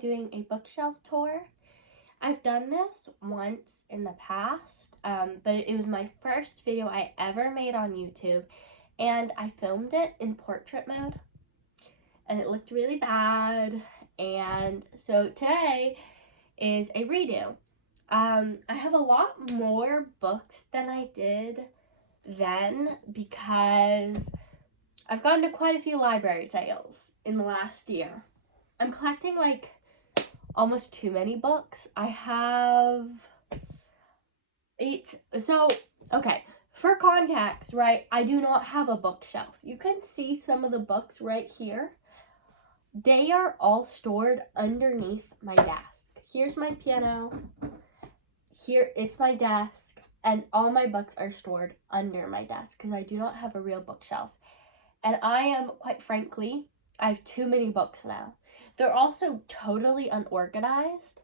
doing a bookshelf tour. I've done this once in the past, but it was my first video I ever made on YouTube, and I filmed it in portrait mode, and it looked really bad, and so today is a redo. I have a lot more books than I did then because I've gone to quite a few library sales in the last year. I'm collecting like almost too many books. I have 8. So, okay, for context, right, I do not have a bookshelf. You can see some of the books right here. They are all stored underneath my desk. Here's my piano. Here, it's my desk. And all my books are stored under my desk because I do not have a real bookshelf. And I am, quite frankly, I have too many books now. They're also totally unorganized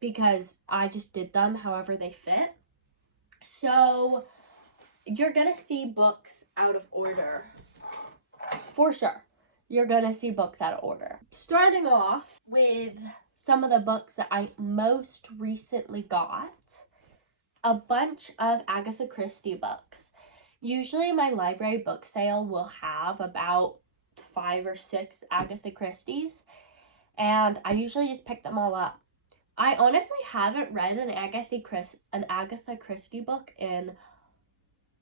because I just did them however they fit. So you're going to see books out of order. For sure. You're going to see books out of order. Starting off with some of the books that I most recently got. A bunch of Agatha Christie books. Usually my library book sale will have about 5 or 6 Agatha Christie's, and I usually just pick them all up. I honestly haven't read an Agatha Christie book in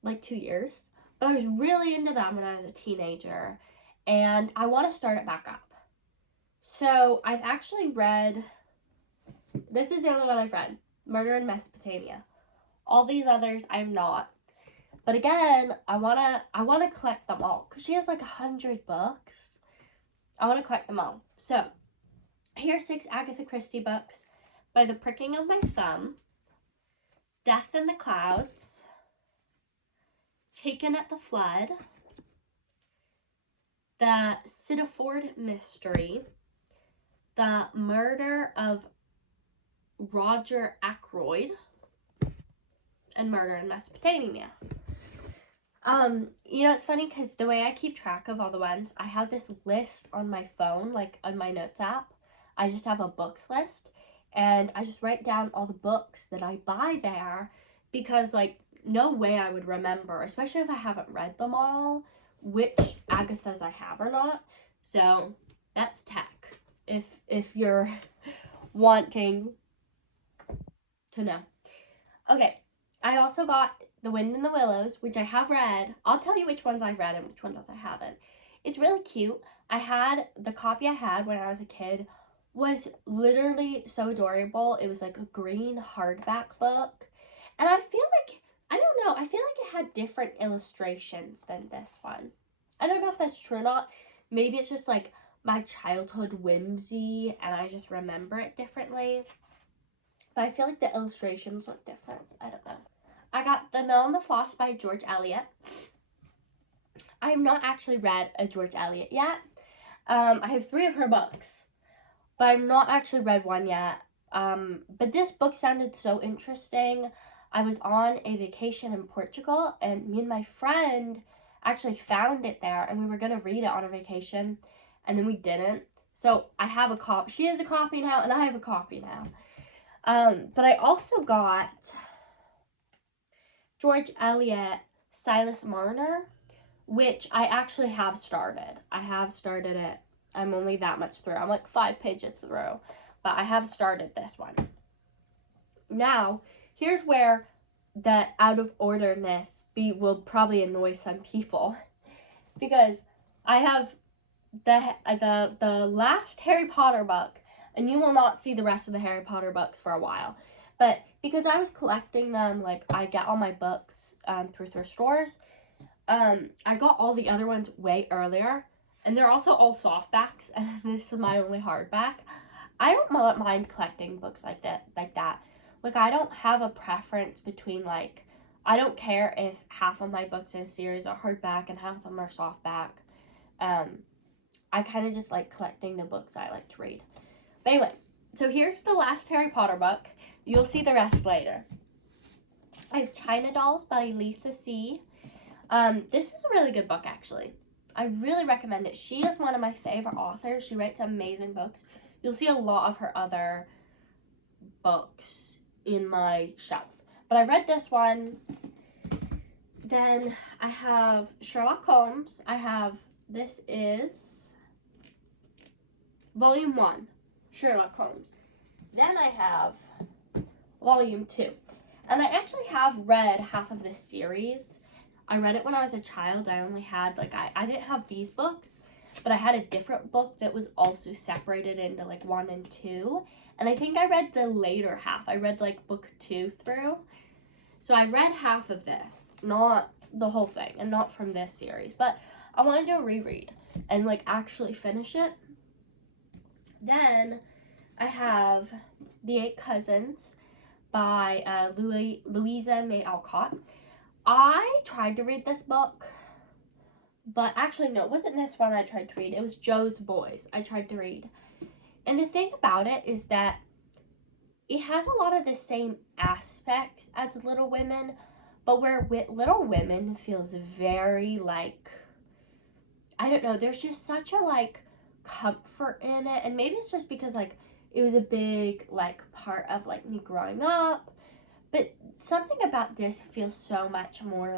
like 2 years, but I was really into them when I was a teenager, and I want to start it back up. So I've actually read, this is the only one I've read, Murder in Mesopotamia. All these others I have not. But again, I wanna collect them all because she has like 100 books. I want to collect them all. So here's 6 Agatha Christie books: By the Pricking of My Thumb, Death in the Clouds, Taken at the Flood, The Sideford Mystery, The Murder of Roger Ackroyd, and Murder in Mesopotamia. You know, it's funny because the way I keep track of all the ones, I have this list on my phone, like on my notes app. I just have a books list, and I just write down all the books that I buy there because, like, no way I would remember, especially if I haven't read them all, which Agathas I have or not. So that's tech, if you're wanting to know. Okay, I also got The Wind in the Willows, which I have read. I'll tell you which ones I've read and which ones I haven't. It's really cute. The copy I had when I was a kid was literally so adorable. It was like a green hardback book. And I feel like, I don't know, I feel like it had different illustrations than this one. I don't know if that's true or not. Maybe it's just like my childhood whimsy and I just remember it differently. But I feel like the illustrations look different. I don't know. I got The Mill and the Floss by George Eliot. I have not actually read a George Eliot yet. I have 3 of her books, but I've not actually read one yet. But this book sounded so interesting. I was on a vacation in Portugal, and me and my friend actually found it there, and we were going to read it on a vacation, and then we didn't. So I have a copy. She has a copy now, and I have a copy now. But I also got George Eliot, Silas Marner, which I actually have started. I have started it. I'm only that much through. I'm like 5 pages through, but I have started this one. Now, here's where the out of orderness will probably annoy some people, because I have the last Harry Potter book, and you will not see the rest of the Harry Potter books for a while. But because I was collecting them, like I get all my books through thrift stores, I got all the other ones way earlier, and they're also all softbacks, and this is my only hardback. I don't mind collecting books like that. Like, I don't have a preference between, like, I don't care if half of my books in a series are hardback and half of them are softback. I kind of just like collecting the books I like to read. But anyway, so here's the last Harry Potter book. You'll see the rest later. I have China Dolls by Lisa C. This is a really good book, actually. I really recommend it. She is one of my favorite authors. She writes amazing books. you'll see a lot of her other books in my shelf. But I read this one. Then I have Sherlock Holmes. This is Volume 1, Sherlock Holmes. Then I have Volume 2. And I actually have read half of this series. I read it when I was a child. I only had, I didn't have these books, but I had a different book that was also separated into, 1 and 2. And I think I read the later half. I read, book 2 through. So I read half of this, not the whole thing, and not from this series. But I want to do a reread and, actually finish it. Then I have The Eight Cousins by Louisa May Alcott. I tried to read this book, but actually, no, it wasn't this one I tried to read. It was Jo's Boys I tried to read. And the thing about it is that it has a lot of the same aspects as Little Women, but where Little Women feels very, I don't know, there's just such a, comfort in it. And maybe it's just because, it was a big, part of, me growing up. But something about this feels so much more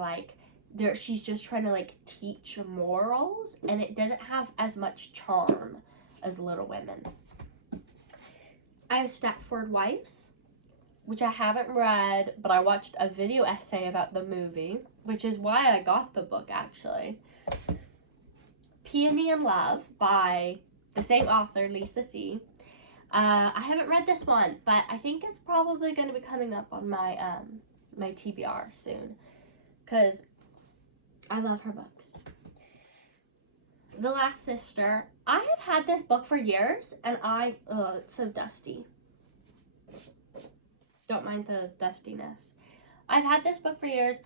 she's just trying to, teach morals. And it doesn't have as much charm as Little Women. I have Stepford Wives, which I haven't read, but I watched a video essay about the movie, which is why I got the book, actually. Peony in Love by the same author, Lisa C. I haven't read this one, but I think it's probably going to be coming up on my my TBR soon, because I love her books. The Last Sister. I have had this book for years, and it's so dusty. Don't mind the dustiness. I've had this book for years.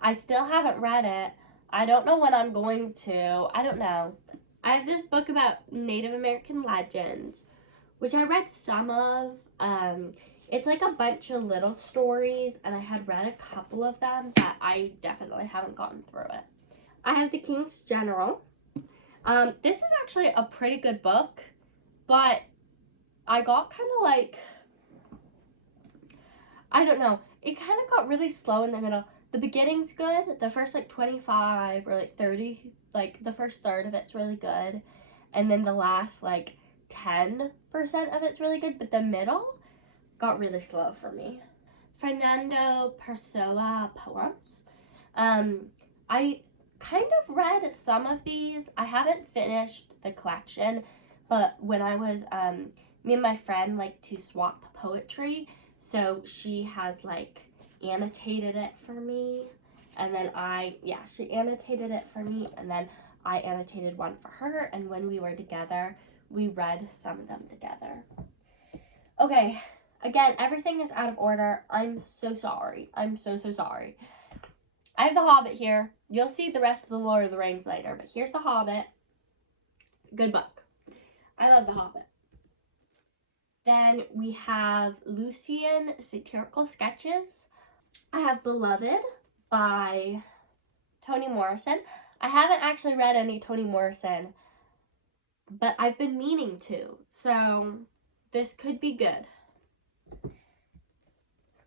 I still haven't read it. I don't know when I'm going to. I don't know. I have this book about Native American legends, which I read some of. It's a bunch of little stories, and I had read a couple of them, but I definitely haven't gotten through it. I have The King's General. This is actually a pretty good book, but I got kind of I don't know. It kind of got really slow in the middle. The beginning's good. The first 25 or 30, the first third of it's really good. And then the last 10% of it's really good, but the middle got really slow for me. Fernando Pessoa poems. I kind of read some of these. I haven't finished the collection, but when I was, me and my friend like to swap poetry, so she has annotated it for me, and then she annotated it for me, and then I annotated one for her, and when we were together, we read some of them together. Okay, again, everything is out of order. I'm so sorry. I'm so sorry. I have The Hobbit here. You'll see the rest of the Lord of the Rings later, but here's The Hobbit. Good book. I love The Hobbit. Then we have Lucian Satirical Sketches. I have Beloved by Toni Morrison. I haven't actually read any Toni Morrison, but I've been meaning to, so this could be good.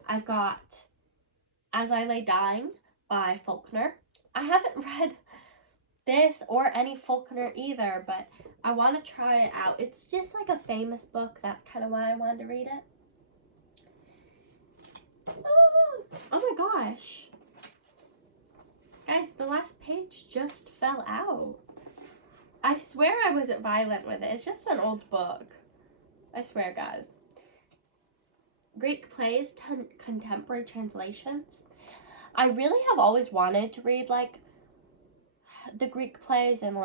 I've got As I Lay Dying by Faulkner. I haven't read this or any Faulkner either, but I want to try it out. It's just a famous book. That's kind of why I wanted to read it. Oh my gosh. Guys, the last page just fell out. I swear I wasn't violent with it. It's just an old book. I swear, guys. Greek Plays, Contemporary Translations. I really have always wanted to read the Greek plays and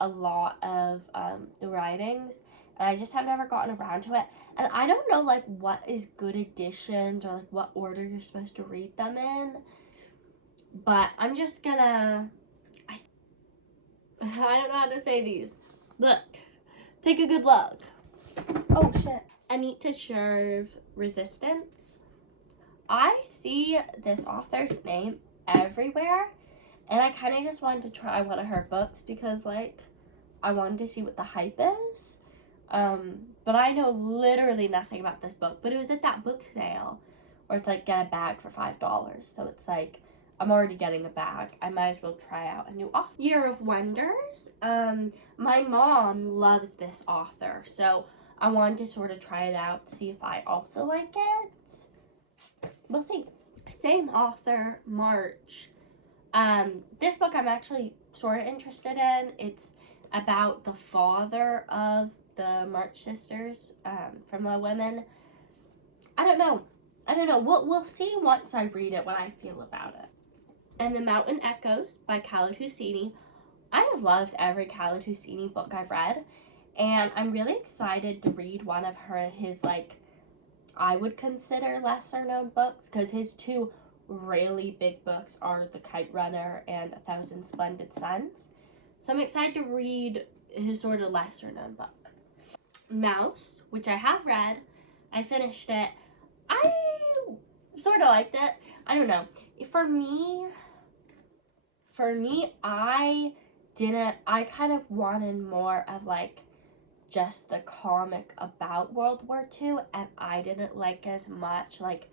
a lot of the writings, and I just have never gotten around to it. And I don't know what is good editions or what order you're supposed to read them in, but I'm just gonna I don't know how to say these. Look, take a good look. Oh shit. Anita Sherv, Resistance. I see this author's name everywhere, and I kind of just wanted to try one of her books because I wanted to see what the hype is. But I know literally nothing about this book. But it was at that book sale where it's like get a bag for $5. So it's like I'm already getting a bag. I might as well try out a new author. Year of Wonders. My mom loves this author, so I wanted to sort of try it out, see if I also like it. We'll see. Same author, March. This book I'm actually sort of interested in. It's about the father of the March sisters, from the women. I don't know. We'll see once I read it what I feel about it. And The Mountain Echoes by Khaled Hosseini. I have loved every Khaled Hosseini book I've read, and I'm really excited to read one of his like I would consider lesser known books, because his two really big books are The Kite Runner and A Thousand Splendid Suns. So I'm excited to read his sort of lesser known book. Mouse, which I have read. I finished it. I sort of liked it. I don't know. For me, I kind of wanted more of like just the comic about World War II, and I didn't like as much like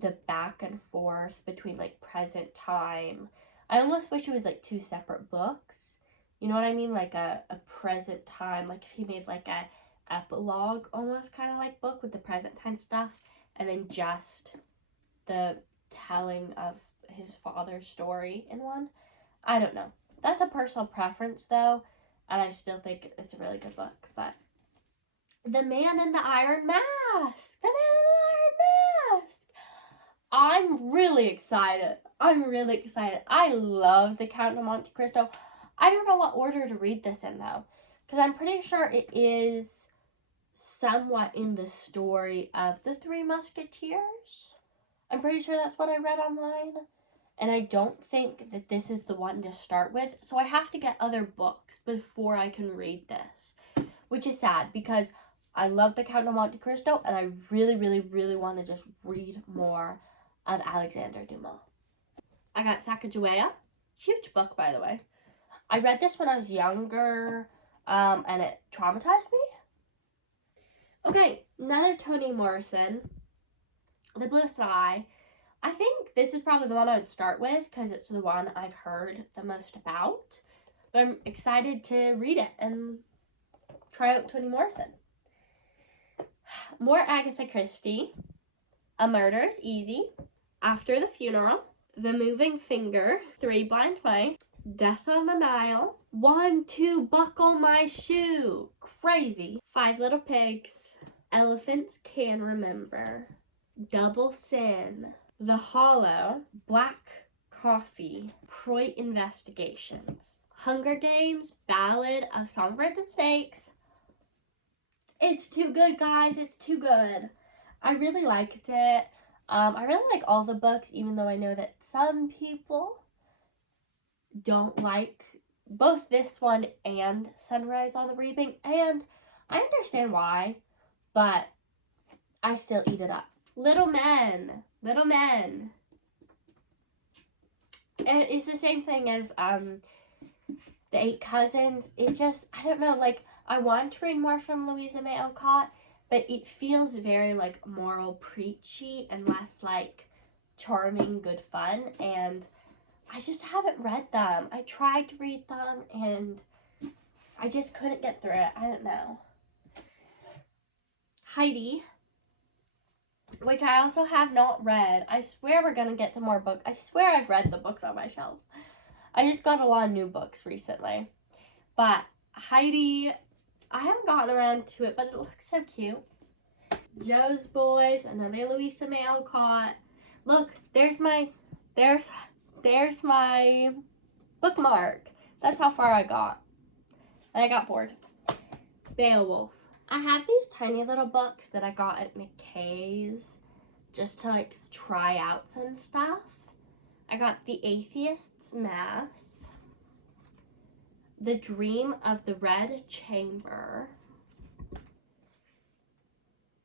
the back and forth between like present time. I almost wish it was like two separate books. You know what I mean? Like a present time, like if he made like a epilogue almost kind of like book with the present time stuff, and then just the telling of his father's story in one. I don't know. That's a personal preference though, and I still think it's a really good book. But The Man in the Iron Mask! The Man in the Iron Mask! I'm really excited. I love The Count of Monte Cristo. I don't know what order to read this in though, because I'm pretty sure it is somewhat in the story of the Three Musketeers. I'm pretty sure that's what I read online. And I don't think that this is the one to start with. So I have to get other books before I can read this. Which is sad, because I love The Count of Monte Cristo, and I really, really, really want to just read more of Alexander Dumas. I got Sacagawea. Huge book, by the way. I read this when I was younger, and it traumatized me. Okay, another Toni Morrison. The Blue Sky. I think this is probably the one I would start with, because it's the one I've heard the most about. But I'm excited to read it and try out Toni Morrison. More Agatha Christie. A Murder is Easy. After the Funeral. The Moving Finger. Three Blind Mice. Death on the Nile. 1, 2, Buckle My Shoe. Crazy. Five Little Pigs. Elephants Can Remember. Double Sin. The Hollow. Black Coffee. Proit Investigations. Hunger Games. Ballad of Songbirds and Snakes. It's too good, guys. It's too good. I really liked it. I really like all the books, even though I know that some people don't like both this one and Sunrise on the Reaping, and I understand why, but I still eat it up. Little Men. And it's the same thing as The Eight Cousins. It just, I don't know, like, I want to read more from Louisa May Alcott, but it feels very like moral preachy and less like charming, good fun, and I just haven't read them. I tried to read them and I just couldn't get through it. I don't know. Heidi, which I also have not read. I swear we're gonna get to more books. I swear I've read the books on my shelf. I just got a lot of new books recently. But Heidi, I haven't gotten around to it, but it looks so cute. Joe's Boys, another Louisa May Alcott. Look, there's my bookmark. That's how far I got. And I got bored. Beowulf. I have these tiny little books that I got at McKay's just to like try out some stuff. I got The Atheist's Mass. The Dream of the Red Chamber.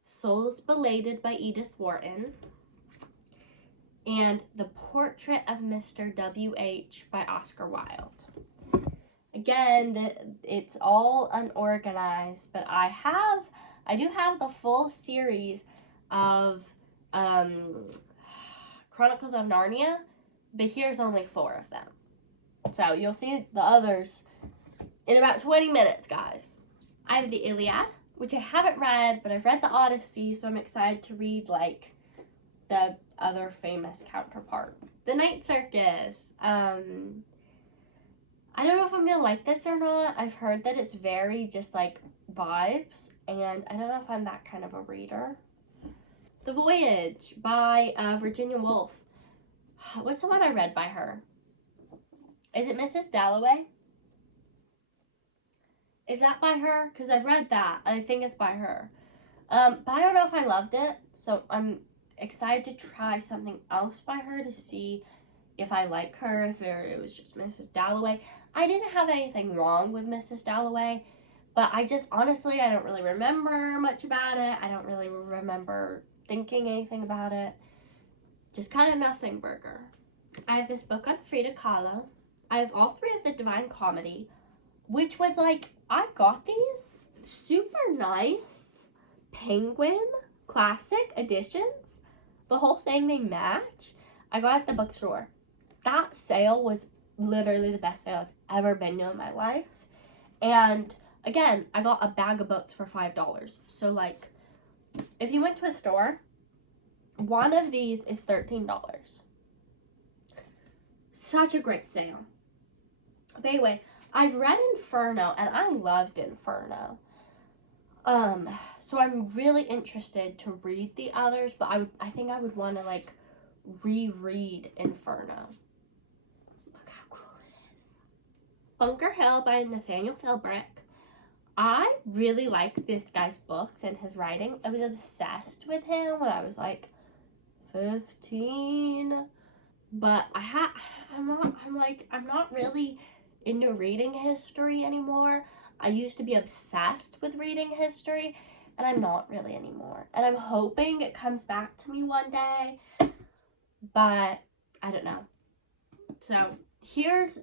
Souls Belated by Edith Wharton. And The Portrait of Mr. W.H. by Oscar Wilde. again, it's all unorganized, but I do have the full series of Chronicles of Narnia, but here's only 4 of them. So you'll see the others in about 20 minutes, guys. I have the Iliad, which I haven't read, but I've read the Odyssey, so I'm excited to read, like, the other famous counterpart. The Night Circus. I don't know if I'm gonna like this or not. I've heard that it's very just, like, vibes, and I don't know if I'm that kind of a reader. The Voyage by Virginia Woolf. What's the one I read by her? Is it Mrs. Dalloway? Is that by her? Because I've read that, and I think it's by her. But I don't know if I loved it, so I'm excited to try something else by her to see if I like her, if it was just Mrs. Dalloway. I didn't have anything wrong with Mrs. Dalloway, but I just, honestly, I don't really remember much about it. I don't really remember thinking anything about it. Just kind of nothing burger. I have this book on Frida Kahlo. I have all 3 of the Divine Comedy, which was like, I got these super nice Penguin classic editions. The whole thing, they match. I got at the bookstore. That sale was literally the best sale I've ever been to in my life. And again, I got a bag of books for $5. So, like, if you went to a store, one of these is $13. Such a great sale. But anyway, I've read Inferno, and I loved Inferno. So I'm really interested to read the others, but I think I would want to, like, reread Inferno. Look how cool it is. Bunker Hill by Nathaniel Philbrick. I really like this guy's books and his writing. I was obsessed with him when I was, like, 15. But I'm not really into reading history anymore. I used to be obsessed with reading history, and I'm not really anymore. And I'm hoping it comes back to me one day, but I don't know. So here's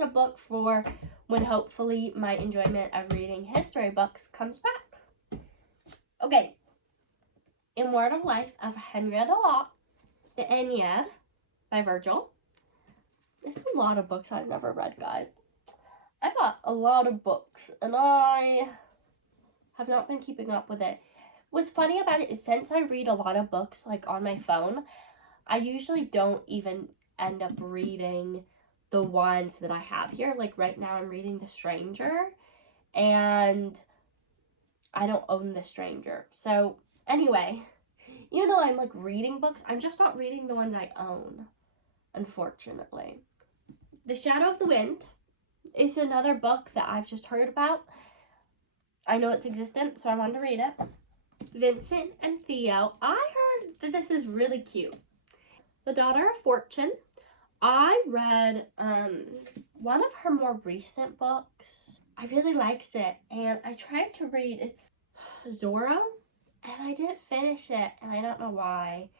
a book for when hopefully my enjoyment of reading history books comes back. Okay. Immortal Life of Henrietta Locke, the Aeneid by Virgil. There's a lot of books I've never read, guys. I bought a lot of books, and I have not been keeping up with it. What's funny about it is since I read a lot of books, like, on my phone, I usually don't even end up reading the ones that I have here. Like, right now I'm reading The Stranger, and I don't own The Stranger. So, anyway, even though I'm, like, reading books, I'm just not reading the ones I own, unfortunately. The Shadow of the Wind is another book that I've just heard about. I know it's existent, so I wanted to read it. Vincent and Theo. I heard that this is really cute. The Daughter of Fortune. I read one of her more recent books. I really liked it, and I tried to read it's Zorro, and I didn't finish it, and I don't know why.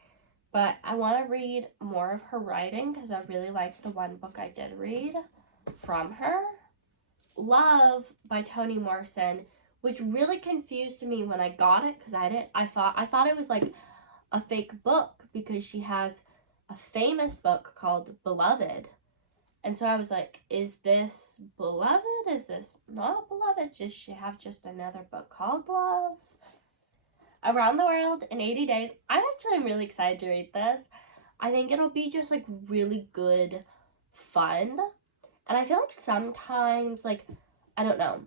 But I want to read more of her writing because I really liked the one book I did read from her. Love by Toni Morrison, which really confused me when I got it because I thought it was like a fake book because she has a famous book called Beloved. And so I was like, is this Beloved? Is this not Beloved? Does she have just another book called Love? Around the World in 80 Days. I actually am really excited to read this. I think it'll be just, like, really good fun. And I feel like sometimes, like, I don't know,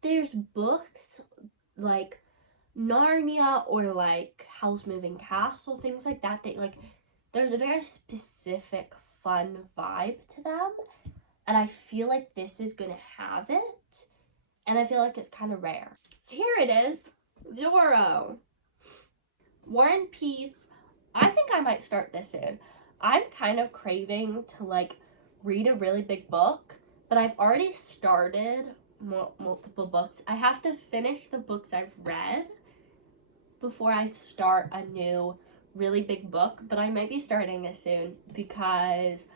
there's books like Narnia or, like, Howl's Moving Castle, things like that, like, there's a very specific fun vibe to them. And I feel like this is gonna have it. And I feel like it's kind of rare. Here it is. Zorro. War and Peace. I think I might start this soon. I'm kind of craving to, like, read a really big book, but I've already started multiple books. I have to finish the books I've read before I start a new really big book, but I might be starting this soon because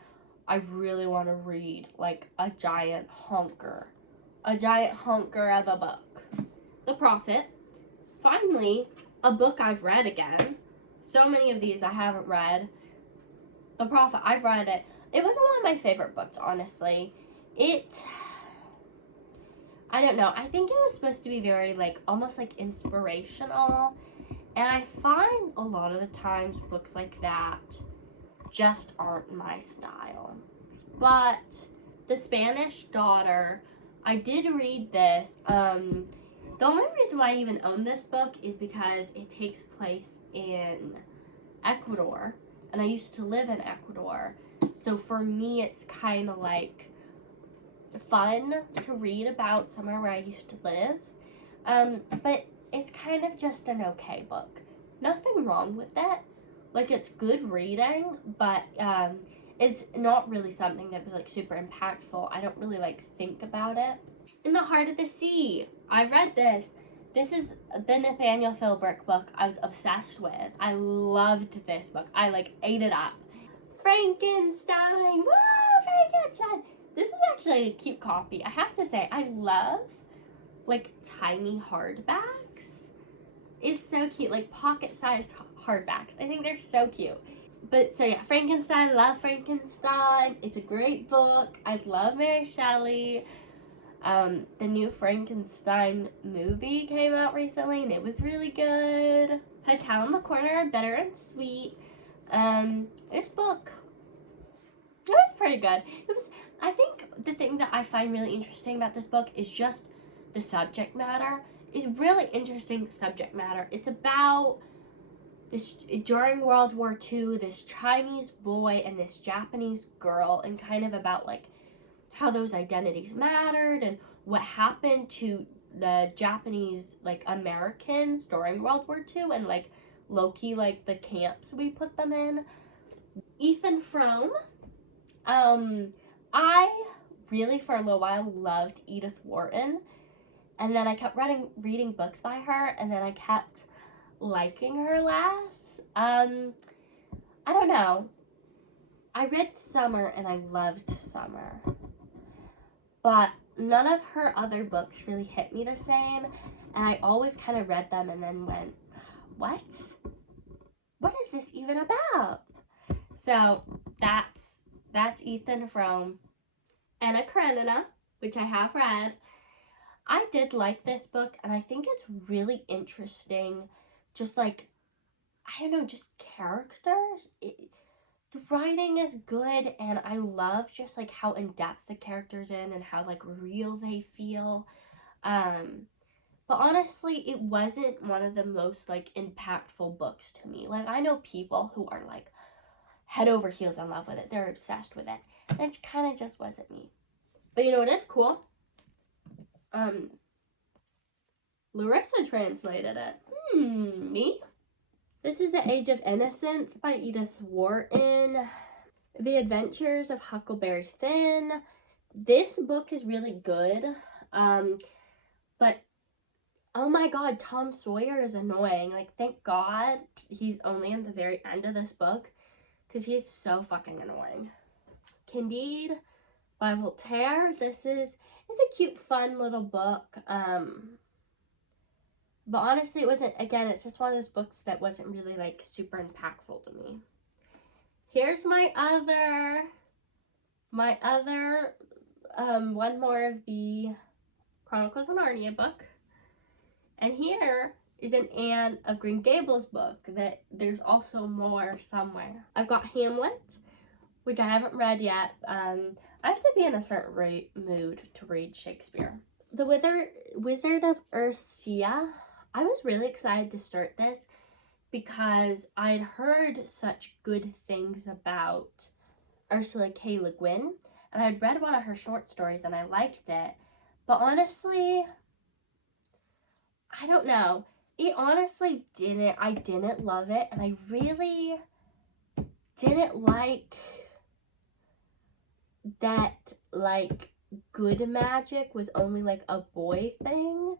I really want to read like a giant honker of a book. The Prophet. Finally, a book I've read again. So many of these I haven't read. The Prophet, I've read it. It wasn't one of my favorite books, honestly. I don't know. I think it was supposed to be very, like, almost like inspirational. And I find a lot of the times books like that just aren't my style. But The Spanish Daughter, I did read this. The only reason why I even own this book is because it takes place in Ecuador, and I used to live in Ecuador. So for me, it's kind of like fun to read about somewhere where I used to live. But it's kind of just an okay book. Nothing wrong with it. Like, it's good reading, but it's not really something that was like super impactful. I don't really like think about it. In the Heart of the Sea. I've read this. This is the Nathaniel Philbrick book I was obsessed with. I loved this book. I like ate it up. Frankenstein. Woo, Frankenstein. This is actually a cute copy. I have to say, I love like tiny hardbacks. It's so cute, like pocket-sized hardbacks. I think they're so cute. But so yeah, Frankenstein, love Frankenstein. It's a great book. I love Mary Shelley. The new Frankenstein movie came out recently and it was really good. Hotel in the Corner, Bitter and Sweet. This book, it was pretty good. I think the thing that I find really interesting about this book is just the subject matter. It's really interesting subject matter. It's about this, during World War II, this Chinese boy and this Japanese girl, and kind of about like how those identities mattered and what happened to the Japanese like Americans during World War II, and like low-key like the camps we put them in. Ethan Frome. I really for a little while loved Edith Wharton, and then I kept reading books by her, and then I kept liking her less. I don't know. I read Summer and I loved Summer, but none of her other books really hit me the same, and I always kind of read them and then went, what is this even about? So that's Ethan Frome. Anna Karenina, which I have read. I did like this book, and I think it's really interesting, just like, I don't know, just characters. The writing is good, and I love just like how in-depth the characters in and how like real they feel. But honestly, it wasn't one of the most like impactful books to me. Like, I know people who are like head over heels in love with it. They're obsessed with it. And it kind of just wasn't me. But you know what is cool? Larissa translated it. Me? This is The Age of Innocence by Edith Wharton. The Adventures of Huckleberry Finn. This book is really good. But oh my god, Tom Sawyer is annoying. Like, thank God he's only in the very end of this book, because he's so fucking annoying. Candide by Voltaire. It's a cute, fun little book. But honestly, it wasn't, again, it's just one of those books that wasn't really like super impactful to me. Here's my other one more of the Chronicles of Narnia book. And here is an Anne of Green Gables book that there's also more somewhere. I've got Hamlet, which I haven't read yet. I have to be in a certain mood to read Shakespeare. The Wizard of Earthsea. I was really excited to start this because I'd heard such good things about Ursula K. Le Guin, and I'd read one of her short stories and I liked it. But honestly, I don't know. It honestly I didn't love it, and I really didn't like that, like, good magic was only like a boy thing,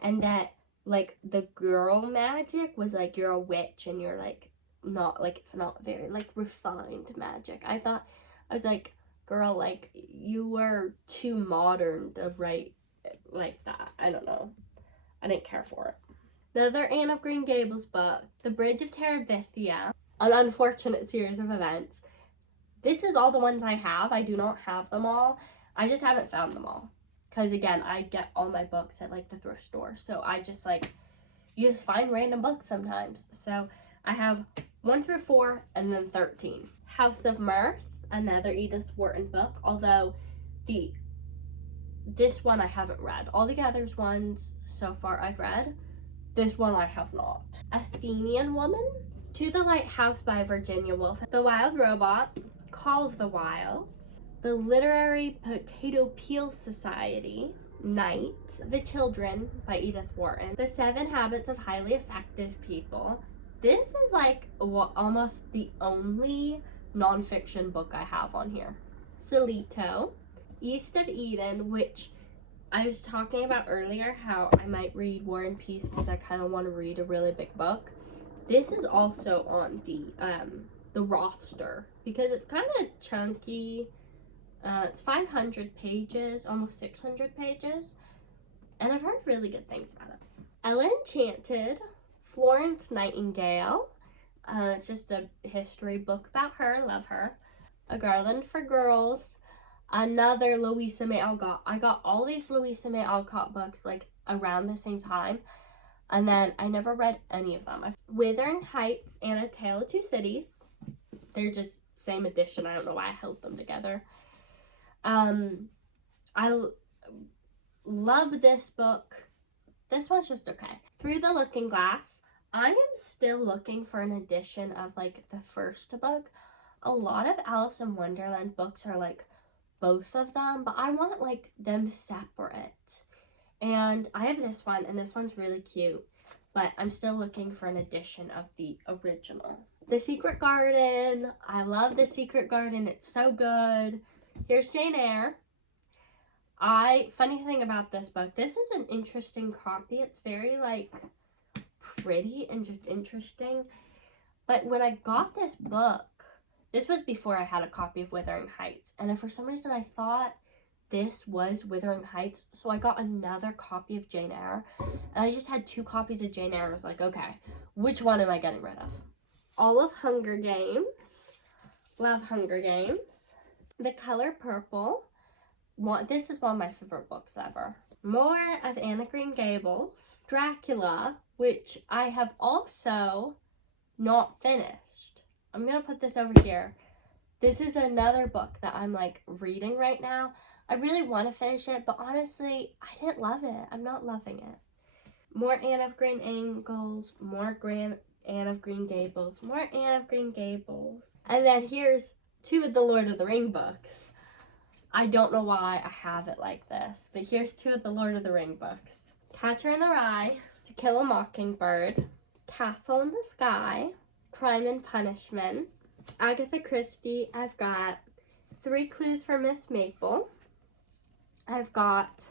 and that like the girl magic was like you're a witch and you're like not, like, it's not very like refined magic. I was like, girl, like, you were too modern to write like that. I don't know. I didn't care for it. Another Anne of Green Gables book, The Bridge of Terabithia, An Unfortunate Series of Events. This is all the ones I have. I do not have them all. I just haven't found them all. Because, again, I get all my books at, like, the thrift store. So I just, like, you just find random books sometimes. So I have 1 through 4 and then 13. House of Mirth, another Edith Wharton book. Although this one I haven't read. All the others ones so far I've read. This one I have not. Athenian Woman, To the Lighthouse by Virginia Woolf, The Wild Robot, Call of the Wilds, The Literary Potato Peel Society, Night, The Children by Edith Wharton, The 7 Habits of Highly Effective People. This is like almost the only nonfiction book I have on here. Solito, East of Eden, which I was talking about earlier, how I might read War and Peace because I kind of want to read a really big book. This is also on the roster because it's kind of chunky. It's 500 pages, almost 600 pages, and I've heard really good things about it. Ella Enchanted, Florence Nightingale. It's just a history book about her. Love her. A Garland for Girls. Another Louisa May Alcott. I got all these Louisa May Alcott books like around the same time, and then I never read any of them. Wuthering Heights and A Tale of Two Cities. They're just same edition. I don't know why I held them together. I love this book. This one's just okay. Through the Looking Glass. I am still looking for an edition of like the first book. A lot of Alice in Wonderland books are like both of them, but I want like them separate. And I have this one, and this one's really cute, but I'm still looking for an edition of the original. The Secret Garden. I love The Secret Garden. It's so good. Here's Jane Eyre. Funny thing about this book, this is an interesting copy. It's very like pretty and just interesting. But when I got this book, this was before I had a copy of Wuthering Heights, and for some reason I thought this was Wuthering Heights, so I got another copy of Jane Eyre, and I just had 2 copies of Jane Eyre. I was like, okay, which one am I getting rid of? All of Hunger Games. Love Hunger Games. The Color Purple. This is one of my favorite books ever. More of Anne of Green Gables. Dracula, which I have also not finished. I'm going to put this over here. This is another book that I'm like reading right now. I really want to finish it, but honestly, I didn't love it. I'm not loving it. More Anne of Green Gables, more Anne of Green Gables, more Anne of Green Gables. And then here's 2 of the Lord of the Ring books. I don't know why I have it like this, but here's 2 of the Lord of the Ring books. Catcher in the Rye, To Kill a Mockingbird, Castle in the Sky, Crime and Punishment, Agatha Christie. I've got 3 Clues for Miss Maple. I've got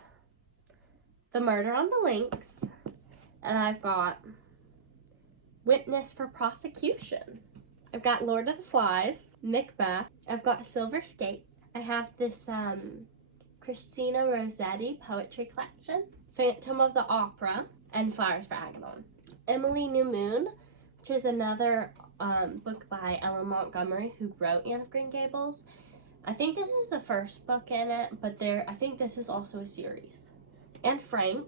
The Murder on the Links, and I've got Witness for Prosecution. I've got Lord of the Flies, Macbeth. I've got Silver Skates. I have this Christina Rossetti poetry collection, Phantom of the Opera, and Flowers for Agamemnon. Emily New Moon, which is another book by Ellen Montgomery, who wrote Anne of Green Gables. I think this is the first book in it, but I think this is also a series. And Frank,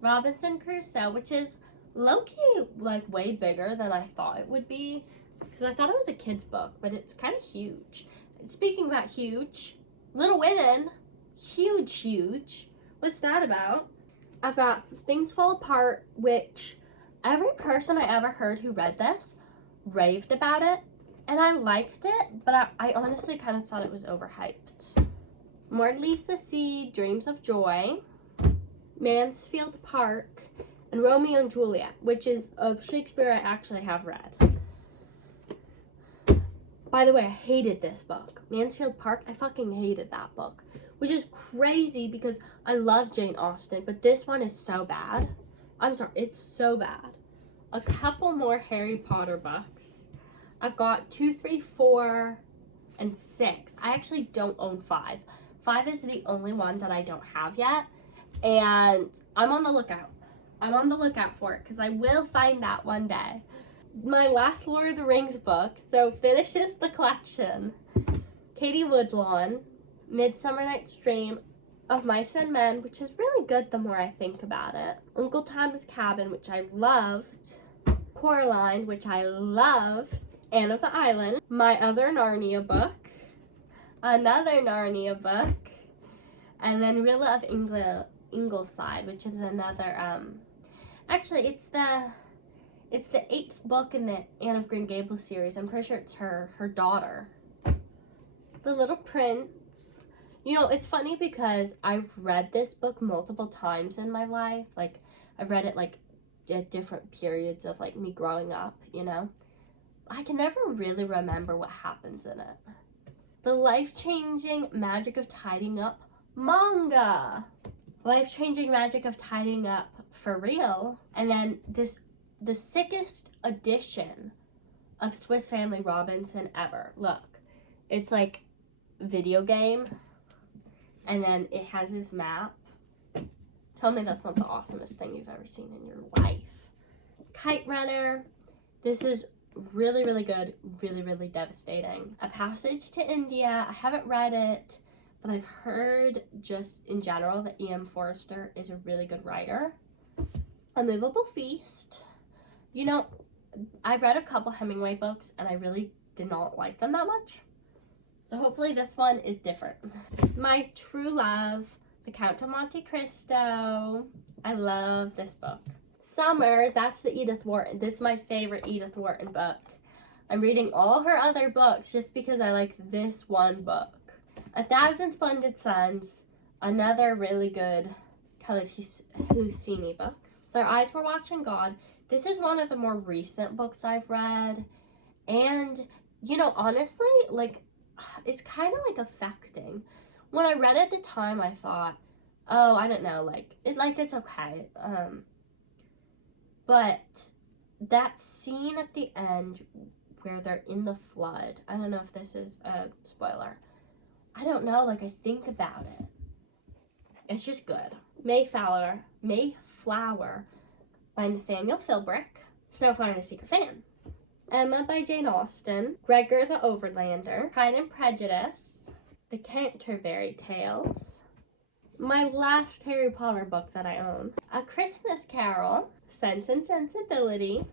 Robinson Crusoe, which is low-key like way bigger than I thought it would be, because I thought it was a kid's book, but it's kind of huge. And speaking about huge, Little Women, huge. What's that about? I've got Things Fall Apart, which every person I ever heard who read this raved about it, and I liked it, but I honestly kind of thought it was overhyped. More Lisa C., Dreams of Joy, Mansfield Park, and Romeo and Juliet, which is of Shakespeare I actually have read. By the way, I hated this book. Mansfield Park, I fucking hated that book, which is crazy because I love Jane Austen, but this one is so bad. I'm sorry, it's so bad. A couple more Harry Potter books. I've got 2, 3, 4, and 6. I actually don't own 5. 5 is the only one that I don't have yet, and I'm on the lookout. I'm on the lookout for it because I will find that one day. My last Lord of the Rings book, so finishes the collection. Katie Woodlawn, Midsummer Night's Dream, Of Mice and Men, which is really good the more I think about it. Uncle Tom's Cabin, which I loved. Coraline, which I loved. Anne of the Island, my other Narnia book, another Narnia book, and then Rilla of Ingleside, which is another, actually it's the 8th book in the Anne of Green Gables series. I'm pretty sure it's her daughter. The Little Prince. You know, it's funny because I've read this book multiple times in my life. Like, I've read it, like, at different periods of, like, me growing up, you know? I can never really remember what happens in it. The Life-Changing Magic of Tidying Up manga. Life-Changing Magic of Tidying Up for real. And then the sickest edition of Swiss Family Robinson ever. Look, it's like video game, and then it has this map. Tell me that's not the awesomest thing you've ever seen in your life. Kite Runner. This is really, really good, really, really devastating. A Passage to India. I haven't read it, but I've heard just in general that E.M. Forster is a really good writer. A Movable Feast. You know, I've read a couple Hemingway books and I really did not like them that much. So hopefully this one is different. My True Love, The Count of Monte Cristo. I love this book. Summer, that's the Edith Wharton. This is my favorite Edith Wharton book. I'm reading all her other books just because I like this one book. A Thousand Splendid Suns, another really good Khaled Hosseini book. Their Eyes Were Watching God. This is one of the more recent books I've read. And, you know, honestly, like, it's kind of, like, affecting. When I read it at the time, I thought, oh, I don't know, like, it's okay. But that scene at the end where they're in the flood, I don't know if this is a spoiler. I don't know, like, I think about it. It's just good. Mayflower by Nathaniel Philbrick. Snowflake and a Secret Fan. Emma by Jane Austen. Gregor the Overlander. Pride and Prejudice. The Canterbury Tales. My last Harry Potter book that I own. A Christmas Carol. Sense and Sensibility.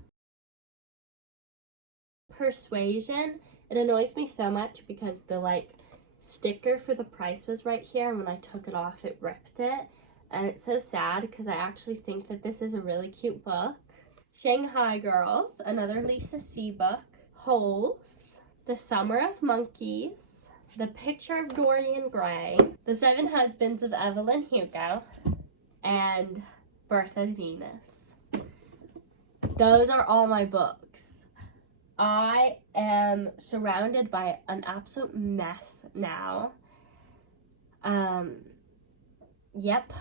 Persuasion. It annoys me so much because the, like, sticker for the price was right here, and when I took it off, it ripped it. And it's so sad because I actually think that this is a really cute book. Shanghai Girls, another Lisa C. book. Holes, The Summer of Monkeys, The Picture of Dorian Gray, The Seven Husbands of Evelyn Hugo, and Birth of Venus. Those are all my books. I am surrounded by an absolute mess now. Yep.